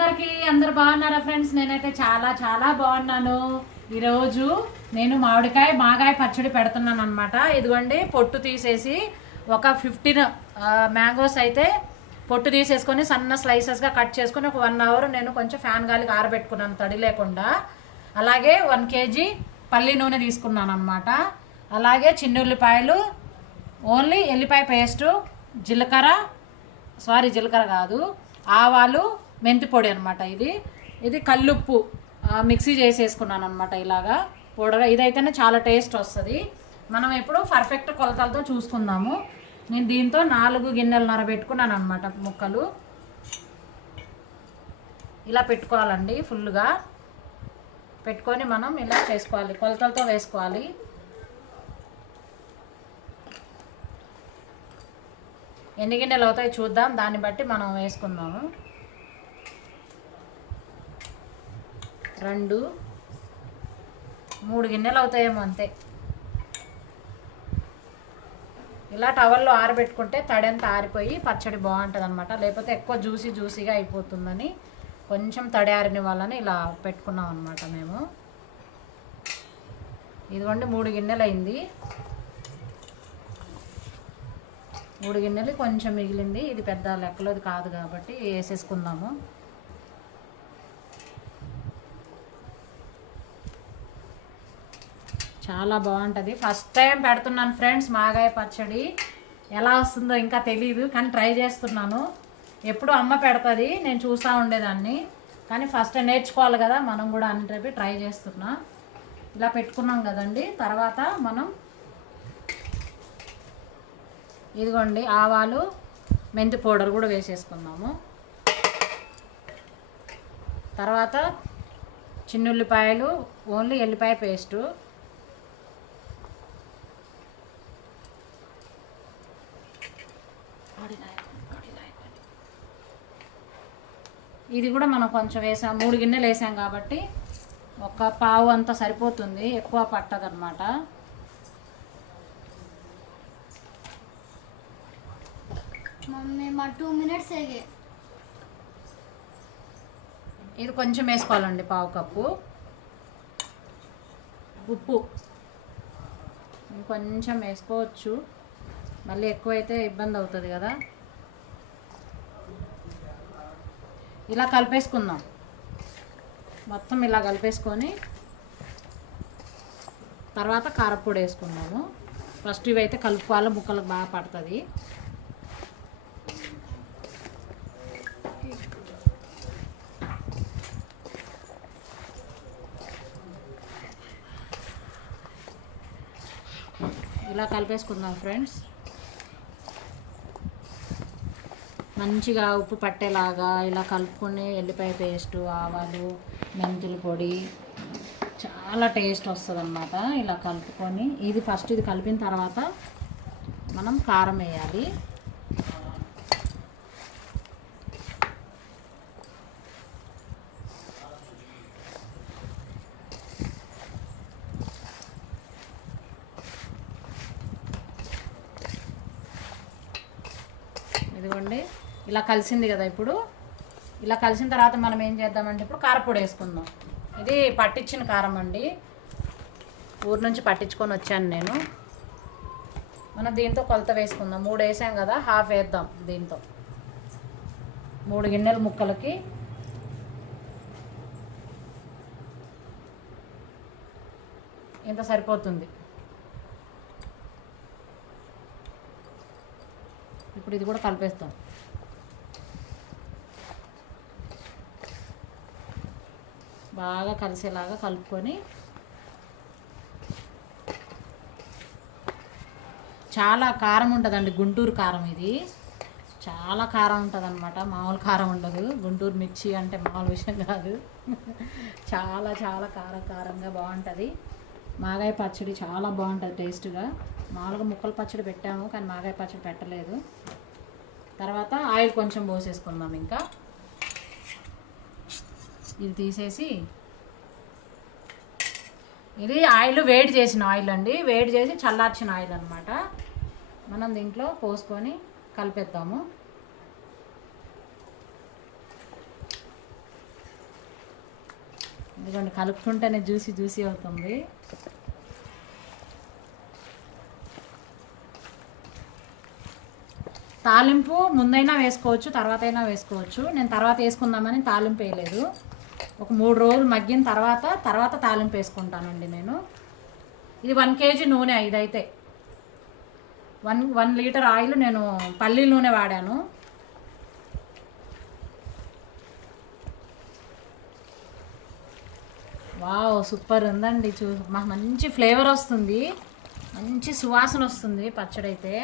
అందరికి. అందరు బాగున్నారా ఫ్రెండ్స్? నేనైతే చాలా చాలా బాగున్నాను. ఈరోజు నేను మాగాయ పచ్చడి పెడుతున్నాను అనమాట. ఇదిగోండి, పొట్టు తీసేసి ఒక 15 మ్యాంగోస్ అయితే పొట్టు తీసేసుకొని సన్న స్లైసెస్గా కట్ చేసుకొని ఒక 1 అవర్ నేను కొంచెం ఫ్యాన్ గాలికి ఆరబెట్టుకున్నాను తడి లేకుండా. అలాగే 1 kg పల్లి నూనె తీసుకున్నాను అనమాట. అలాగే చిన్నుల్లిపాయలు, ఓన్లీ ఎల్లిపాయ పేస్టు, జీలకర్ర కాదు, ఆవాలు, మెంతి పొడి అనమాట. ఇది కల్లుప్పు మిక్సీ చేసేసుకున్నాను అనమాట. ఇలాగా పౌడర్ ఇదైతేనే చాలా టేస్ట్ వస్తుంది. మనం ఇప్పుడు పర్ఫెక్ట్ కొలతలతో చూసుకుందాము. నేను దీంతో 4 గిన్నెలన్నర పెట్టుకున్నాను అనమాట. ముక్కలు ఇలా పెట్టుకోవాలండి. ఫుల్గా పెట్టుకొని మనం ఇలా చేసుకోవాలి, కొలతలతో వేసుకోవాలి. ఎన్ని గిన్నెలు అవుతాయి చూద్దాం, దాన్ని బట్టి మనం వేసుకుందాము. 2, 3 గిన్నెలు అవుతాయేమో అంతే. ఇలా టవల్లో ఆరబెట్టుకుంటే తడంతా ఆరిపోయి పచ్చడి బాగుంటుంది అనమాట. లేకపోతే ఎక్కువ జ్యూసీగా అయిపోతుందని కొంచెం తడి ఆరిన వాళ్ళని ఇలా పెట్టుకున్నాం అనమాట మేము. ఇదిగోండి 3 గిన్నెలు అయింది. 3 గిన్నెలు కొంచెం మిగిలింది. ఇది పెద్ద లెక్కలోది కాదు కాబట్టి వేసేసుకుందాము. చాలా బాగుంటుంది. ఫస్ట్ టైం పెడుతున్నాను ఫ్రెండ్స్ మాగాయ పచ్చడి. ఎలా వస్తుందో ఇంకా తెలియదు, కానీ ట్రై చేస్తున్నాను. ఎప్పుడు అమ్మ పెడుతుంది, నేను చూస్తూ ఉండేదాన్ని. కానీ ఫస్ట్ నేర్చుకోవాలి కదా మనం కూడా అని చెప్పి ట్రై చేస్తున్నా. ఇలా పెట్టుకున్నాం కదండి. తర్వాత మనం ఇదిగోండి ఆవాలు, మెంతి పౌడర్ కూడా వేసేసుకుందాము. తర్వాత చిన్నుల్లిపాయలు, ఓన్లీ ఎల్లిపాయ పేస్టు, ఇది కూడా మనం కొంచెం వేసాం. 3 గిన్నెలు వేసాం కాబట్టి ఒక పావు అంతా సరిపోతుంది, ఎక్కువ పట్టదన్నమాట. మమ్మీ 2 మినిట్స్ ఇది కొంచెం వేసుకోవాలండి, పావు కప్పు. ఉప్పు కొంచెం వేసుకోవచ్చు, మళ్ళీ ఎక్కువైతే ఇబ్బంది అవుతుంది కదా. ఇలా కలిపేసుకుందాం. మొత్తం ఇలా కలిపేసుకొని తర్వాత కారపొడి వేసుకుందాము. ఫస్ట్ ఇవైతే కలుపుకోవాలి, ముక్కలకు బాగా పడుతుంది. ఇలా కలిపేసుకుందాం ఫ్రెండ్స్. మంచిగా ఉప్పు పట్టేలాగా ఇలా కలుపుకొని ఎల్లిపాయ పేస్టు, ఆవాలు, మెంతుల పొడి చాలా టేస్ట్ వస్తుంది అన్నమాట. ఇలా కలుపుకొని ఇది ఫస్ట్ ఇది కలిపిన తర్వాత మనం కారం వేయాలి. ఇదిగోండి ఇలా కలిసింది కదా. ఇప్పుడు ఇలా కలిసిన తర్వాత మనం ఏం చేద్దామంటే ఇప్పుడు కారపొడి వేసుకుందాం. ఇది పట్టించిన కారం అండి, ఊరు నుంచి పట్టించుకొని వచ్చాను నేను. మనం దీంతో కొలత వేసుకుందాం. 3 వేసాం కదా, హాఫ్ వేద్దాం దీంతో. 3 గిన్నెల ముక్కలకి ఇంత సరిపోతుంది. ఇప్పుడు ఇది కూడా కలిపేస్తాం. బాగా కలిసేలాగా కలుపుకొని చాలా కారం ఉంటుందండి, గుంటూరు కారం. ఇది చాలా కారం ఉంటుంది అనమాట, మామూలు కారం ఉండదు. గుంటూరు మిర్చి అంటే మామూలు విషయం కాదు. చాలా చాలా కారంగా బాగుంటుంది. మాగాయ పచ్చడి చాలా బాగుంటుంది టేస్ట్గా. మామూలుగా ముక్కల పచ్చడి పెట్టాము, కానీ మాగాయ పచ్చడి పెట్టలేదు. తర్వాత ఆయిల్ కొంచెం పోసేసుకుందాం. ఇంకా ఇది తీసేసి, ఇది ఆయిల్ వేడి చేసిన ఆయిల్ అండి, వేడి చేసి చల్లార్చిన ఆయిల్ అనమాట. మనం దీంట్లో పోసుకొని కలిపేద్దాము. ఇదిగోండి కలుపుకుంటేనే జ్యూసీ జ్యూసీ అవుతుంది. తాలింపు ముందైనా వేసుకోవచ్చు, తర్వాత అయినా వేసుకోవచ్చు. నేను తర్వాత వేసుకుందామని తాలింపు వేయలేదు. ఒక 3 రోజులు మగ్గిన తర్వాత తాలింపు వేసుకుంటానండి నేను. ఇది 1 kg నూనె. ఇదైతే 1 లీటర్ ఆయిల్ నేను పల్లీల నూనె వాడాను. వావ్ సూపర్ ఉందండి. మంచి ఫ్లేవర్ వస్తుంది, మంచి సువాసన వస్తుంది పచ్చడి అయితే.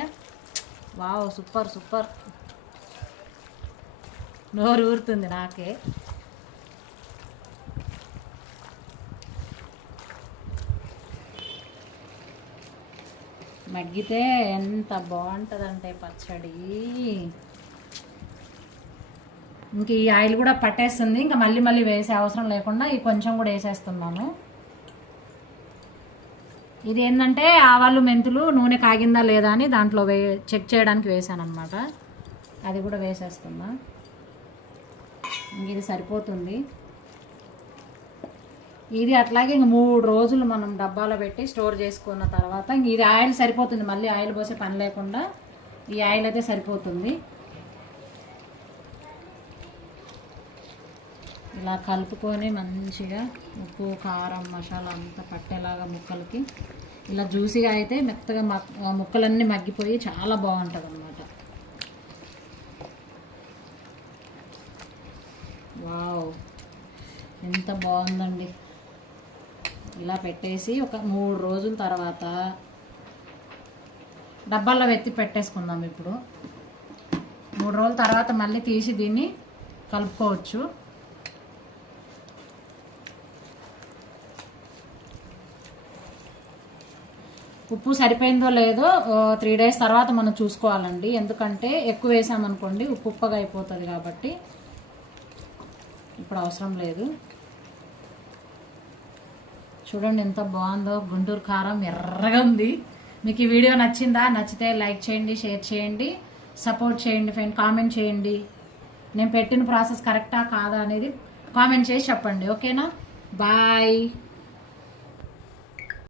వావ్ సూపర్ సూపర్, నోరు ఊరుతుంది నాకే. మగ్గితే ఎంత బాగుంటుందంటే పచ్చడి. ఇంక ఈ ఆయిల్ కూడా పట్టేస్తుంది, ఇంకా మళ్ళీ వేసే అవసరం లేకుండా ఈ కొంచెం కూడా వేసేస్తున్నాను. ఇది ఏంటంటే ఆవాలు మెంతులు నూనె కాగిందా లేదా అని దాంట్లో చెక్ చేయడానికి వేసాను అనమాట. అది కూడా వేసేస్తున్నా. ఇది సరిపోతుంది. ఇది అట్లాగే ఇంక 3 రోజులు మనం డబ్బాలో పెట్టి స్టోర్ చేసుకున్న తర్వాత ఇంక ఇది ఆయిల్ సరిపోతుంది. మళ్ళీ ఆయిల్ పోసే పని లేకుండా ఈ ఆయిల్ అయితే సరిపోతుంది. ఇలా కలుపుకొని మంచిగా ఉప్పు కారం మసాలా అంతా పట్టేలాగా ముక్కలకి ఇలా జ్యూసీగా అయితే మెత్తగా ముక్కలన్నీ మగ్గిపోయి చాలా బాగుంటుంది అన్నమాట. వావ్ ఎంత బాగుందండి. ఇలా పెట్టేసి ఒక 3 రోజుల తర్వాత డబ్బాల్లో వెత్తి పెట్టేసుకుందాం. ఇప్పుడు 3 రోజుల తర్వాత మళ్ళీ తీసి దీన్ని కలుపుకోవచ్చు. ఉప్పు సరిపోయిందో లేదో 3 days తర్వాత మనం చూసుకోవాలండి. ఎందుకంటే ఎక్కువ వేసామనుకోండి ఉప్పుగా అయిపోతుంది కాబట్టి ఇప్పుడు అవసరం లేదు. చూడండి ఎంత బాగుందో. గుంటూరు కారం ఎర్రగా ఉంది. మీకు ఈ వీడియో నచ్చిందా? నచ్చితే లైక్ చేయండి, షేర్ చేయండి, సపోర్ట్ చేయండి ఫ్రెండ్. కామెంట్ చేయండి, నేను పెట్టిన ప్రాసెస్ కరెక్టా కాదా అనేది కామెంట్ చేసి చెప్పండి. ఓకేనా? బాయ్.